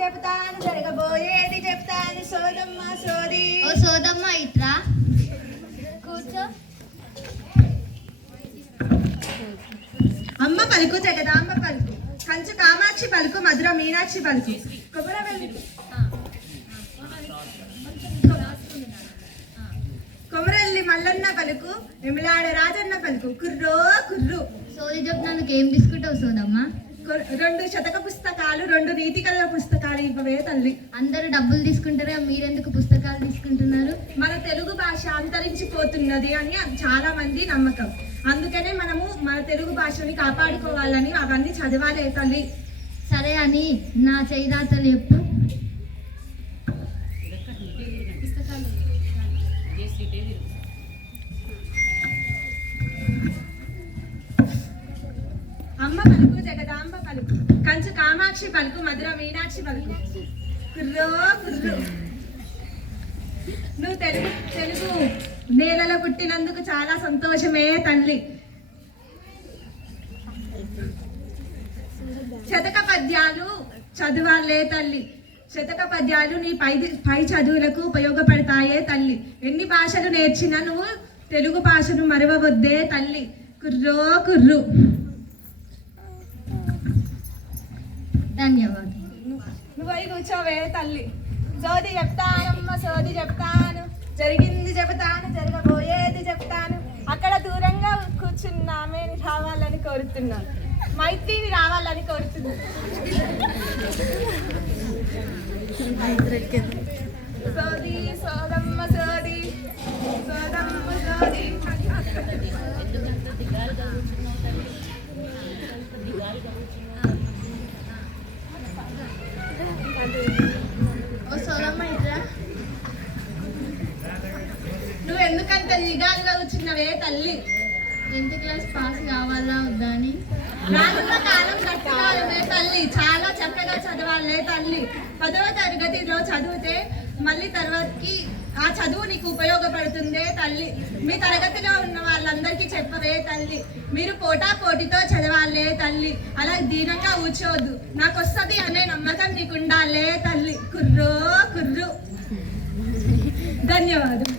చెప్తాను జరగబోయేది చెప్తాను సోదమ్మ సోది. ఓ సోదమ్మ ఇట్రా కూర్చో. అమ్మ పలుకు జగదాంబ పలుకు కంచు కామాక్షి పలుకు మధుర మీనాక్షి పలుకు కొమరల్లి మల్లన్న పలుకు ఎమిలాడ రాజన్న పలుకు కుర్రో కుర్రు. సోది చెప్పినందుకు ఏం తీసుకుంటావు సోదమ్మ? 2 శతక పుస్తకాలు 2 నీతి కథల పుస్తకాలు ఇవ్వవే తల్లి. అందరూ డబ్బులు తీసుకుంటారా, మీరెందుకు పుస్తకాలు తీసుకుంటున్నారు? మన తెలుగు భాష అంతరించిపోతున్నది అని చాలా మంది నమ్మకం. అందుకనే మనము మన తెలుగు భాషని కాపాడుకోవాలని అవన్నీ చదవాలే తల్లి. సరే అని నా చేయిదాతలు చెప్పు. అమ్మ పలుకు జగదాంబ పలుకు కంచు కామాక్షి పలుకు మధుర మీనాక్షి పలుకు కుర్రో కుర్రు. నువ్వు తెలుగు నేలలో పుట్టినందుకు చాలా సంతోషమే తల్లి. శతక పద్యాలు చదవాలే తల్లి. శతక పద్యాలు నీ పై చదువులకు ఉపయోగపడతాయే తల్లి. ఎన్ని భాషలు నేర్చినా నువ్వు తెలుగు భాషను మరవవద్దే తల్లి. కుర్రో కుర్రు. ధన్యవాదాలు. నువ్వు అయి కూర్చోవే తల్లి. సోది చెప్తానమ్మ సోది చెప్తాను జరిగింది చెబుతాను జరగబోయేది చెప్తాను. అక్కడ దూరంగా కూర్చున్నామే రావాలని కోరుతున్నాను, మైత్రిని రావాలని కోరుతున్నాను. సోది సోదమ్మ సోది సోదమ్మ సోది. ఓ సోదమ్మ ఇట్రా. నువ్వు ఎందుకంత దిగాలుగా కూర్చున్నావే తల్లి? 10th క్లాస్ పాస్ కావాలా వద్దా అని. రానున్న కాలం కట్టుకోవాలనే తల్లి. చాలా చక్కగా చదవాలే తల్లి. 10వ తరగతిలో చదివితే మళ్ళీ తర్వాతకి ఆ చదువు నీకు ఉపయోగపడుతుందే తల్లి. మీ తరగతిలో ఉన్న వాళ్ళందరికీ చెప్పవే తల్లి. మీరు పోటీతో చదవాలే తల్లి. అలా దీనంగా కూర్చోవద్దు. నాకు వస్తుంది అనే నమ్మకం నీకు ఉండాలే తల్లి. కుర్రో కుర్రు. ధన్యవాదాలు.